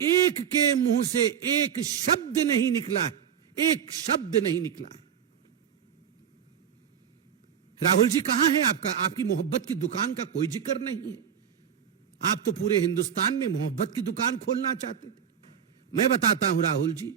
एक के मुंह से एक शब्द नहीं निकला है, एक शब्द नहीं निकला है। राहुल जी कहां है आपका, आपकी मोहब्बत की दुकान का कोई जिक्र नहीं है। आप तो पूरे हिंदुस्तान में मोहब्बत की दुकान खोलना चाहते थे। मैं बताता हूं राहुल जी,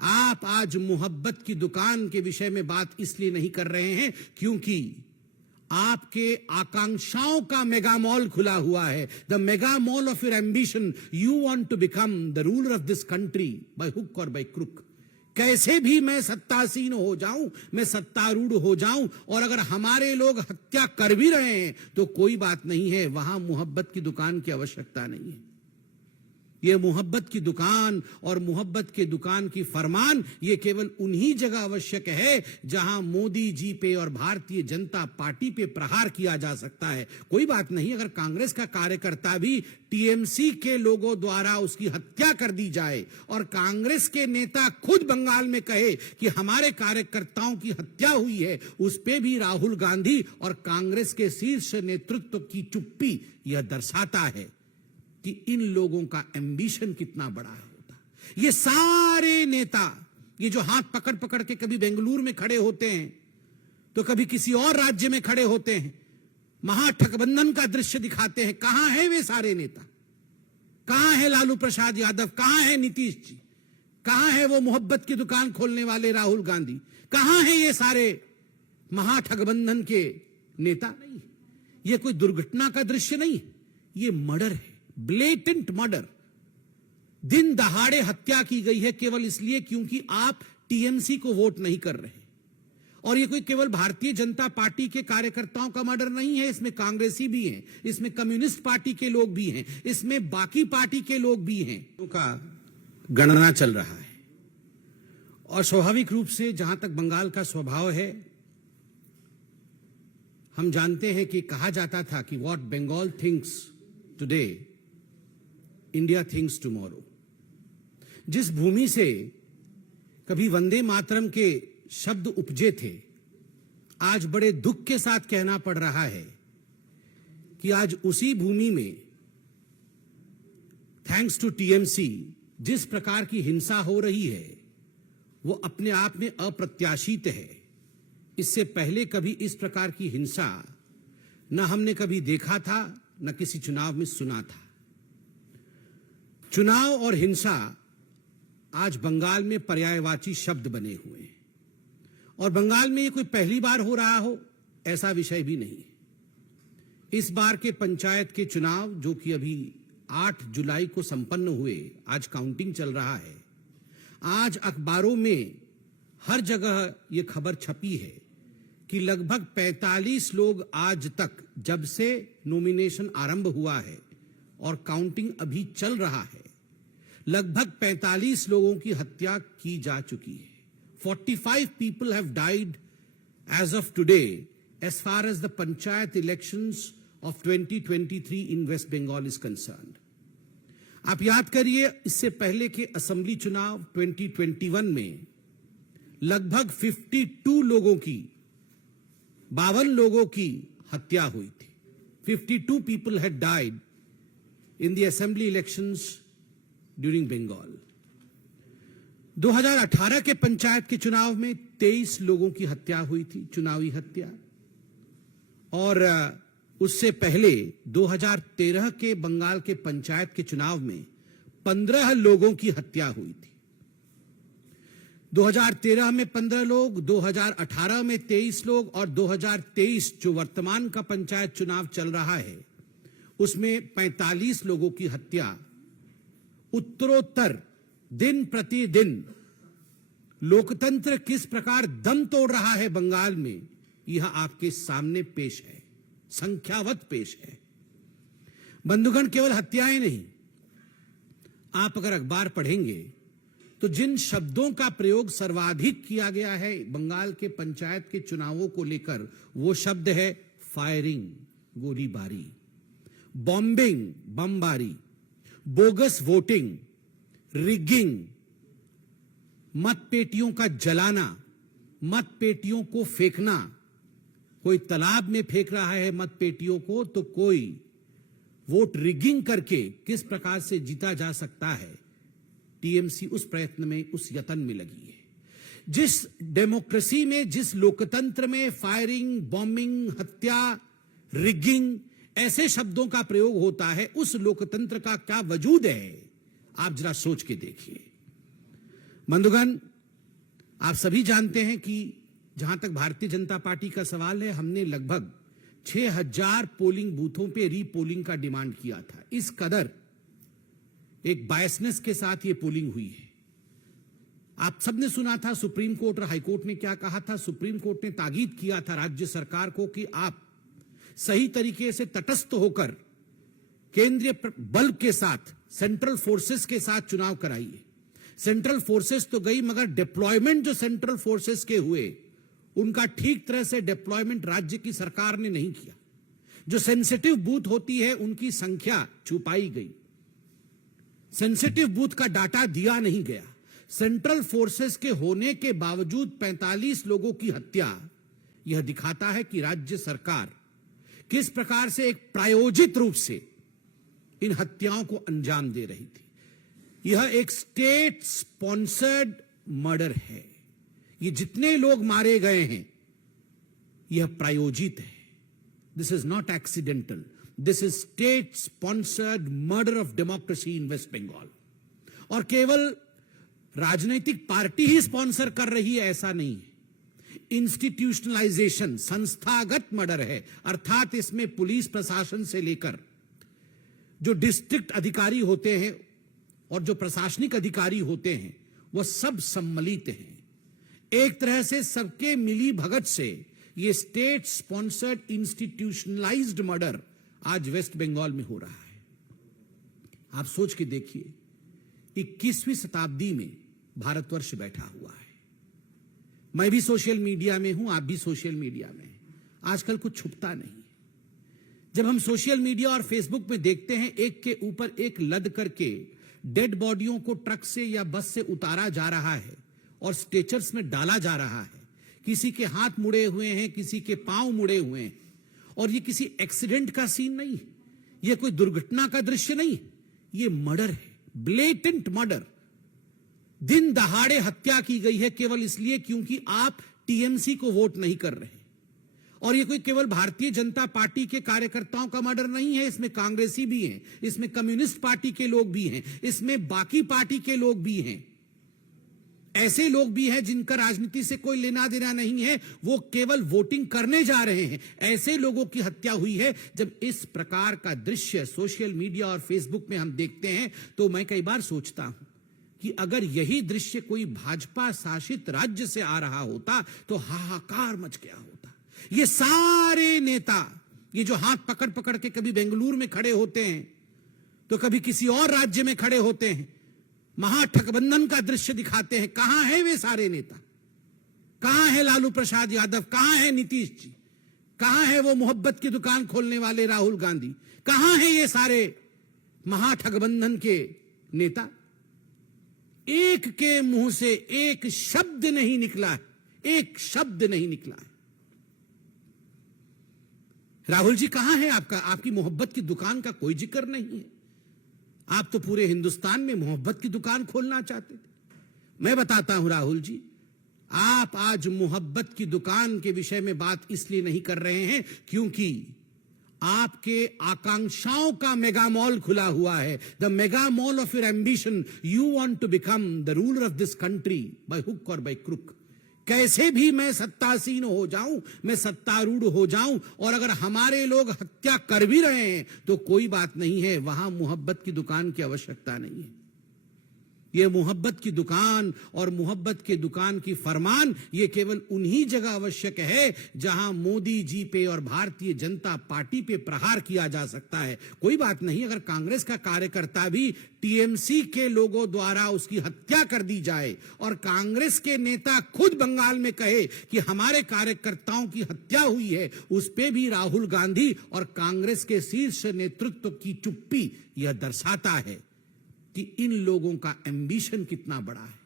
आप आज मोहब्बत की दुकान के विषय में बात इसलिए नहीं कर रहे हैं क्योंकि आपके आकांक्षाओं का मेगा मॉल खुला हुआ है। The mega mall of your ambition. You want to become the ruler of this country by hook और बाय क्रुक। कैसे भी मैं सत्तासीन हो जाऊं, मैं सत्तारूढ़ हो जाऊं, और अगर हमारे लोग हत्या कर भी रहे हैं तो कोई बात नहीं है, वहां मोहब्बत की दुकान की आवश्यकता नहीं है। ये मोहब्बत की दुकान और मोहब्बत के दुकान की फरमान ये केवल उन्हीं जगह आवश्यक है जहां मोदी जी पे और भारतीय जनता पार्टी पे प्रहार किया जा सकता है। कोई बात नहीं अगर कांग्रेस का कार्यकर्ता भी टीएमसी के लोगों द्वारा उसकी हत्या कर दी जाए और कांग्रेस के नेता खुद बंगाल में कहे कि हमारे कार्यकर्ताओं की हत्या हुई है, उस पे भी राहुल गांधी और कांग्रेस के शीर्ष नेतृत्व की चुप्पी यह दर्शाता है कि इन लोगों का एम्बिशन कितना बड़ा होता। ये सारे नेता, ये जो हाथ पकड़ पकड़ के कभी बेंगलुरु में खड़े होते हैं तो कभी किसी और राज्य में खड़े होते हैं, महागठबंधन का दृश्य दिखाते हैं। कहां है वे सारे नेता? कहां है लालू प्रसाद यादव? कहां है नीतीश जी? कहां है वो मोहब्बत की दुकान खोलने वाले राहुल गांधी? कहां है ये सारे महागठबंधन के नेता? नहीं, ये कोई दुर्घटना का दृश्य नहीं, ये मर्डर है, ब्लेटेंट मर्डर। दिन दहाड़े हत्या की गई है केवल इसलिए क्योंकि आप टीएमसी को वोट नहीं कर रहे। और ये कोई केवल भारतीय जनता पार्टी के कार्यकर्ताओं का मर्डर नहीं है, इसमें कांग्रेसी भी हैं, इसमें कम्युनिस्ट पार्टी के लोग भी हैं, इसमें बाकी पार्टी के लोग भी हैं। उनका गणना चल रहा है और स्वाभाविक रूप से जहां तक बंगाल का स्वभाव है, हम जानते हैं कि कहा जाता था कि what Bengal thinks today India thinks tomorrow. जिस भूमि से कभी वंदे मातरम के शब्द उपजे थे, आज बड़े दुख के साथ कहना पड़ रहा है कि आज उसी भूमि में थैंक्स टू टीएमसी जिस प्रकार की हिंसा हो रही है वो अपने आप में अप्रत्याशित है। इससे पहले कभी इस प्रकार की हिंसा न हमने कभी देखा था, न किसी चुनाव में सुना था। चुनाव और हिंसा आज बंगाल में पर्यायवाची शब्द बने हुए हैं और बंगाल में ये कोई पहली बार हो रहा हो ऐसा विषय भी नहीं है। इस बार के पंचायत के चुनाव जो कि अभी 8 जुलाई को संपन्न हुए, आज काउंटिंग चल रहा है। आज अखबारों में हर जगह ये खबर छपी है कि लगभग 45 लोग आज तक, जब से नॉमिनेशन आरंभ हुआ है और काउंटिंग अभी चल रहा है, लगभग 45 लोगों की हत्या की जा चुकी है। 45 people have died as of today as far as the panchayat elections of 2023 in West Bengal is concerned. आप याद करिए, इससे पहले के असेंबली चुनाव 2021 में लगभग 52 लोगों की, 52 लोगों की हत्या हुई थी। 52 people had died in the assembly elections during Bengal. 2018 के पंचायत के चुनाव में 23 लोगों की हत्या हुई थी, चुनावी हत्या। और उससे पहले 2013 के बंगाल के पंचायत के चुनाव में 15 लोगों की हत्या हुई थी। 2013 में 15 लोग, 2018 में 23 लोग और 2023 जो वर्तमान का पंचायत चुनाव चल रहा है उसमें 45 लोगों की हत्या। उत्तरोत्तर दिन प्रतिदिन लोकतंत्र किस प्रकार दम तोड़ रहा है बंगाल में, यह आपके सामने पेश है, संख्यावत पेश है। बंधुगण, केवल हत्याएं नहीं, आप अगर अखबार पढ़ेंगे तो जिन शब्दों का प्रयोग सर्वाधिक किया गया है बंगाल के पंचायत के चुनावों को लेकर, वो शब्द है फायरिंग, गोलीबारी, बॉम्बिंग, बमबारी, बोगस वोटिंग, रिगिंग, मतपेटियों का जलाना, मतपेटियों को फेंकना। कोई तालाब में फेंक रहा है मतपेटियों को, तो कोई वोट रिगिंग करके किस प्रकार से जीता जा सकता है टीएमसी उस प्रयत्न में, उस यत्न में लगी है। जिस डेमोक्रेसी में, जिस लोकतंत्र में फायरिंग, बॉम्बिंग, हत्या, रिगिंग ऐसे शब्दों का प्रयोग होता है, उस लोकतंत्र का क्या वजूद है, आप जरा सोच के देखिए। बंधुगण, आप सभी जानते हैं कि जहां तक भारतीय जनता पार्टी का सवाल है, हमने लगभग 6000 पोलिंग बूथों पे रीपोलिंग का डिमांड किया था। इस कदर एक बायसनेस के साथ ये पोलिंग हुई है। आप सबने सुना था सुप्रीम कोर्ट और हाई कोर्ट ने क्या कहा था। सुप्रीम कोर्ट ने ताकीद किया था राज्य सरकार को कि आप सही तरीके से तटस्थ होकर केंद्रीय बल के साथ, सेंट्रल फोर्सेस के साथ चुनाव कराइए। सेंट्रल फोर्सेस तो गई, मगर डिप्लॉयमेंट जो सेंट्रल फोर्सेस के हुए, उनका ठीक तरह से डिप्लॉयमेंट राज्य की सरकार ने नहीं किया। जो सेंसिटिव बूथ होती है, उनकी संख्या छुपाई गई, सेंसिटिव बूथ का डाटा दिया नहीं गया। सेंट्रल फोर्सेस के होने के बावजूद 45 लोगों की हत्या, यह दिखाता है कि राज्य सरकार किस प्रकार से एक प्रायोजित रूप से इन हत्याओं को अंजाम दे रही थी। यह एक स्टेट स्पॉन्सर्ड मर्डर है। ये जितने लोग मारे गए हैं, यह प्रायोजित है। This is not accidental, this is state sponsored murder of democracy in West Bengal. और केवल राजनीतिक पार्टी ही स्पॉन्सर कर रही है ऐसा नहीं है। इंस्टीट्यूशनलाइजेशन, संस्थागत मर्डर है, अर्थात इसमें पुलिस प्रशासन से लेकर जो डिस्ट्रिक्ट अधिकारी होते हैं और जो प्रशासनिक अधिकारी होते हैं, वह सब सम्मिलित हैं। एक तरह से सबके मिली भगत से यह स्टेट स्पॉन्सर्ड इंस्टीट्यूशनलाइज्ड मर्डर आज वेस्ट बंगाल में हो रहा है। आप सोच के देखिए, 21वीं शताब्दी में भारतवर्ष बैठा हुआ है। मैं भी सोशल मीडिया में हूं, आप भी सोशल मीडिया में हैं। आजकल कुछ छुपता नहीं। जब हम सोशल मीडिया और फेसबुक पे देखते हैं, एक के ऊपर एक लद करके डेड बॉडियों को ट्रक से या बस से उतारा जा रहा है और स्ट्रेचर्स में डाला जा रहा है। किसी के हाथ मुड़े हुए हैं, किसी के पांव मुड़े हुए हैं, और ये किसी एक्सीडेंट का सीन नहीं है, ये कोई दुर्घटना का दृश्य नहीं है, ये मर्डर है, ब्लेटेंट मर्डर। दिन दहाड़े हत्या की गई है केवल इसलिए क्योंकि आप टीएमसी को वोट नहीं कर रहे। और ये कोई केवल भारतीय जनता पार्टी के कार्यकर्ताओं का मर्डर नहीं है, इसमें कांग्रेसी भी हैं, इसमें कम्युनिस्ट पार्टी के लोग भी हैं, इसमें बाकी पार्टी के लोग भी हैं, ऐसे लोग भी हैं जिनका राजनीति से कोई लेना देना नहीं है, वो केवल वोटिंग करने जा रहे हैं। ऐसे लोगों की हत्या हुई है। जब इस प्रकार का दृश्य सोशल मीडिया और फेसबुक में हम देखते हैं, तो मैं कई बार सोचता हूं कि अगर यही दृश्य कोई भाजपा शासित राज्य से आ रहा होता तो हाहाकार मच गया होता। ये सारे नेता, ये जो हाथ पकड़ पकड़ के कभी बेंगलुरु में खड़े होते हैं तो कभी किसी और राज्य में खड़े होते हैं, महागठबंधन का दृश्य दिखाते हैं। कहां है वे सारे नेता? कहां है लालू प्रसाद यादव? कहां है नीतीश जी? कहां है वो मोहब्बत की दुकान खोलने वाले राहुल गांधी? कहां है ये सारे महागठबंधन के नेता? एक के मुंह से एक शब्द नहीं निकला है, एक शब्द नहीं निकला है। राहुल जी कहां है आपका? आपकी मोहब्बत की दुकान का कोई जिक्र नहीं है। आप तो पूरे हिंदुस्तान में मोहब्बत की दुकान खोलना चाहते थे। मैं बताता हूं राहुल जी, आप आज मोहब्बत की दुकान के विषय में बात इसलिए नहीं कर रहे हैं क्योंकि आपके आकांक्षाओं का मेगा मॉल खुला हुआ है। The mega mall of your ambition. You want to become the ruler of this country by hook और बाय क्रुक। कैसे भी मैं सत्तासीन हो जाऊं, मैं सत्तारूढ़ हो जाऊं, और अगर हमारे लोग हत्या कर भी रहे हैं तो कोई बात नहीं है, वहां मोहब्बत की दुकान की आवश्यकता नहीं है। ये मोहब्बत की दुकान और मोहब्बत के दुकान की फरमान, ये केवल उन्हीं जगह आवश्यक है जहां मोदी जी पे और भारतीय जनता पार्टी पे प्रहार किया जा सकता है। कोई बात नहीं अगर कांग्रेस का कार्यकर्ता भी टीएमसी के लोगों द्वारा उसकी हत्या कर दी जाए और कांग्रेस के नेता खुद बंगाल में कहे कि हमारे कार्यकर्ताओं की हत्या हुई है, उस पे भी राहुल गांधी और कांग्रेस के शीर्ष नेतृत्व की चुप्पी यह दर्शाता है कि इन लोगों का एम्बिशन कितना बड़ा है।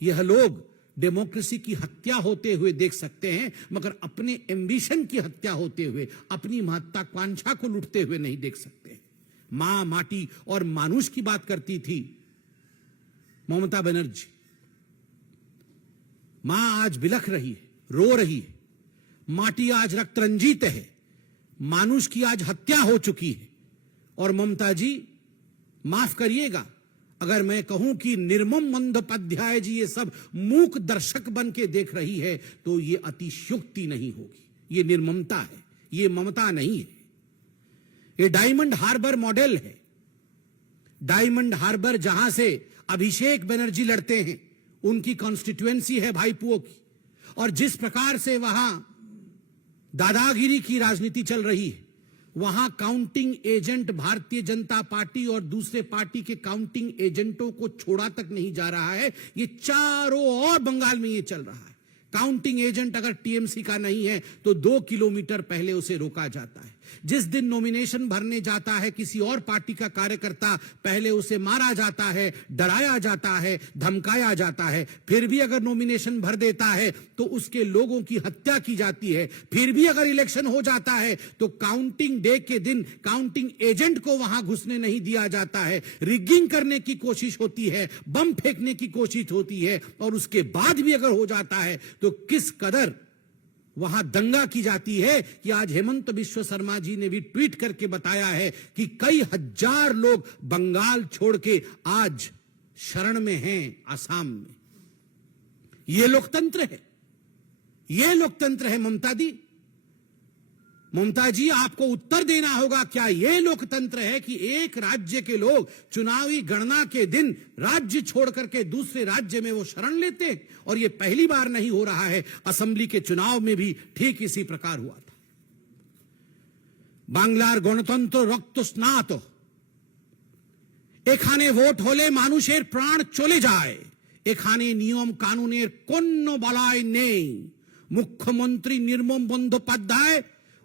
यह लोग डेमोक्रेसी की हत्या होते हुए देख सकते हैं, मगर अपने एम्बिशन की हत्या होते हुए, अपनी महत्वाकांक्षा को लुटते हुए नहीं देख सकते। मां, माटी और मानुष की बात करती थी ममता बनर्जी, मां आज बिलख रही है, रो रही है, माटी आज रक्त रंजित है, मानुष की आज हत्या हो चुकी है। और ममता जी, माफ करिएगा अगर मैं कहूं कि निर्मम बंदोपाध्याय जी ये सब मूक दर्शक बन के देख रही है, तो ये अतिशयोक्ति नहीं होगी। ये निर्ममता है, ये ममता नहीं है। ये डायमंड हार्बर मॉडल है। डायमंड हार्बर जहां से अभिषेक बनर्जी लड़ते हैं, उनकी कॉन्स्टिट्यूएंसी है भाईपुओं की, और जिस प्रकार से वहां दादागिरी की राजनीति चल रही है, वहां counting agent Bharatiya Janata party और दूसरे पार्टी के काउंटिंग एजेंटों को छोड़ा तक नहीं जा रहा है। ये चारों ओर बंगाल में ये चल रहा है। काउंटिंग एजेंट अगर टीएमसी का नहीं है तो 2 किलोमीटर पहले उसे रोका जाता है। जिस दिन नॉमिनेशन भरने जाता है किसी और पार्टी का कार्यकर्ता, पहले उसे मारा जाता है, डराया जाता है, धमकाया जाता है। फिर भी अगर नॉमिनेशन भर देता है तो उसके लोगों की हत्या की जाती है। फिर भी अगर इलेक्शन हो जाता है तो काउंटिंग डे के दिन काउंटिंग एजेंट को वहां घुसने नहीं दिया जाता है। रिगिंग करने की कोशिश होती है, बम फेंकने की कोशिश होती है, और उसके बाद भी अगर हो जाता है तो किस कदर वहां दंगा की जाती है कि आज हेमंत बिश्व शर्मा जी ने भी ट्वीट करके बताया है कि कई हजार लोग बंगाल छोड़ के आज शरण में हैं आसाम में। यह लोकतंत्र है, यह लोकतंत्र है ममता दी। ममता जी, आपको उत्तर देना होगा, क्या यह लोकतंत्र है कि एक राज्य के लोग चुनावी गणना के दिन राज्य छोड़ करके दूसरे राज्य में वो शरण लेते हैं? और यह पहली बार नहीं हो रहा है, असेंबली के चुनाव में भी ठीक इसी प्रकार हुआ था। বাংলার গণতন্ত্র রক্ত স্নাত, এখানে ভোট হলে মানুষের প্রাণ চলে যায়, এখানে নিয়ম কানুনের কোনো বলয় নেই। মুখ্যমন্ত্রী নির্মম বন্দ্যোপাধ্যায়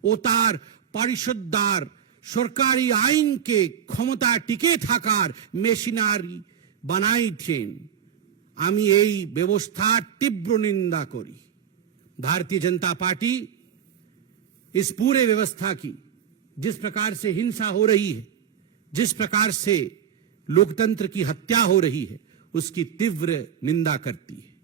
ও তার পরিষদদার সরকারি আইনকে ক্ষমতা টিকে থাকার মেশিনারি বানাইছেন। আমি এই ব্যবস্থার তীব্র নিন্দা করি। भारतीय जनता पार्टी इस पूरे व्यवस्था की, जिस प्रकार से हिंसा हो रही है, जिस प्रकार से लोकतंत्र की हत्या हो रही है, उसकी तीव्र निंदा करती है।